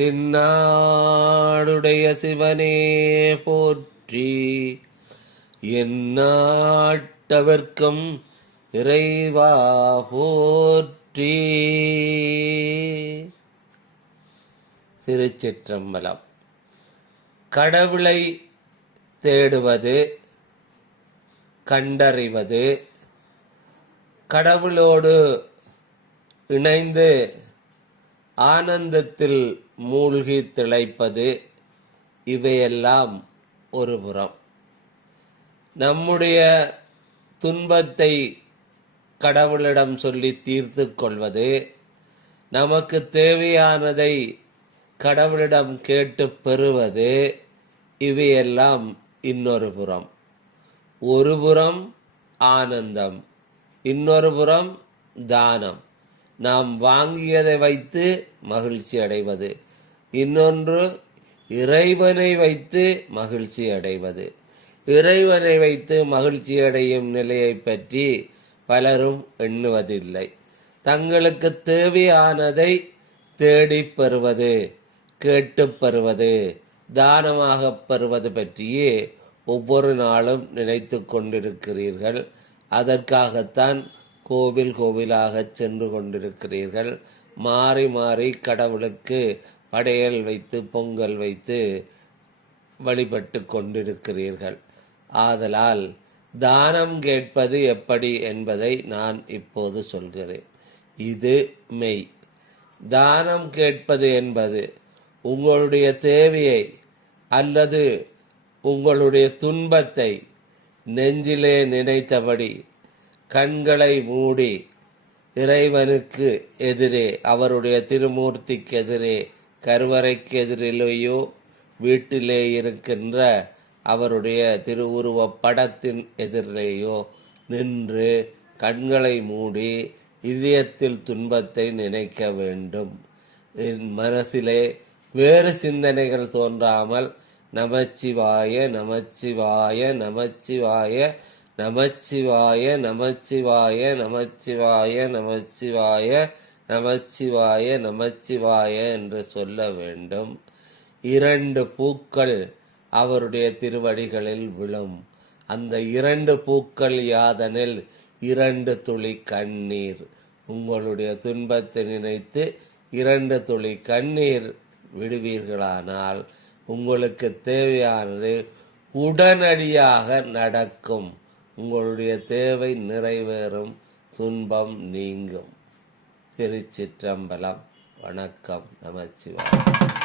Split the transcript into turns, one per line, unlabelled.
தென்னாடுடைய சிவனே போற்றி. எந்நாட்டவர்க்கும் இறைவா போற்றி. திருச்சிற்றம்பலம். கடவுளை தேடுவது கண்டறிவது கடவுளோடு இணைந்து ஆனந்தத்தில் மூழ்கி திளைப்பது இவையெல்லாம் ஒரு புறம். நம்முடைய துன்பத்தை கடவுளிடம் சொல்லி தீர்த்து கொள்வது நமக்கு தேவையானதை கடவுளிடம் கேட்டு பெறுவது இவையெல்லாம் இன்னொரு புறம். ஒரு புறம் ஆனந்தம் இன்னொரு புறம் தானம். நாம் வாங்கியதை வைத்து மகிழ்ச்சி அடைவது. இன்னொன்று இறைவனை வைத்து மகிழ்ச்சி அடைவது. இறைவனை வைத்து மகிழ்ச்சி அடையும் நிலையை பற்றி பலரும் எண்ணுவதில்லை. தங்களுக்கு தேவையானதை தேடிப் பெறுவது கேட்டுப் பெறுவது தானமாகப் பெறுவது பற்றியே ஒவ்வொரு நாளும் நினைத்து கொண்டிருக்கிறீர்கள். அதற்காகத்தான் கோவில் கோவிலாக சென்று கொண்டிருக்கிறீர்கள். மாறி மாறி கடவுளுக்கு படையல் வைத்து பொங்கல் வைத்து வழிபட்டு கொண்டிருக்கிறீர்கள். ஆதலால் தானம் கேட்பது எப்படி என்பதை நான் இப்போது சொல்கிறேன். இது மெய். தானம் கேட்பது என்பது உங்களுடைய தேவையை அல்லது உங்களுடைய துன்பத்தை நெஞ்சிலே நினைத்தபடி கண்களை மூடி இறைவனுக்கு எதிரே அவருடைய திருமூர்த்திக்கு எதிரே கருவறைக்கு எதிரிலேயோ வீட்டிலே இருக்கின்ற அவருடைய திருவுருவ படத்தின் எதிரிலேயோ நின்று கண்களை மூடி இதயத்தில் துன்பத்தை நினைக்க வேண்டும். என் மனசிலே வேறு சிந்தனைகள் தோன்றாமல் நமச்சிவாய நமச்சிவாய நமச்சிவாய நமச்சிவாய நமச்சிவாய நமச்சிவாய நமச்சிவாய நமச்சிவாய நமச்சிவாய என்று சொல்ல வேண்டும். இரண்டு பூக்கள் அவருடைய திருவடிகளில் விழும். அந்த இரண்டு பூக்கள் யாதனில் இரண்டு துளி கண்ணீர். உங்களுடைய துன்பத்தை நினைத்து இரண்டு துளி கண்ணீர் விடுவீர்களானால் உங்களுக்கு தேவையானது உடனடியாக நடக்கும். உங்களுடைய தேவை நிறைவேறும் துன்பம் நீங்கும். திருச்சிற்றம்பலம். வணக்கம் நமச்சிவாயம்.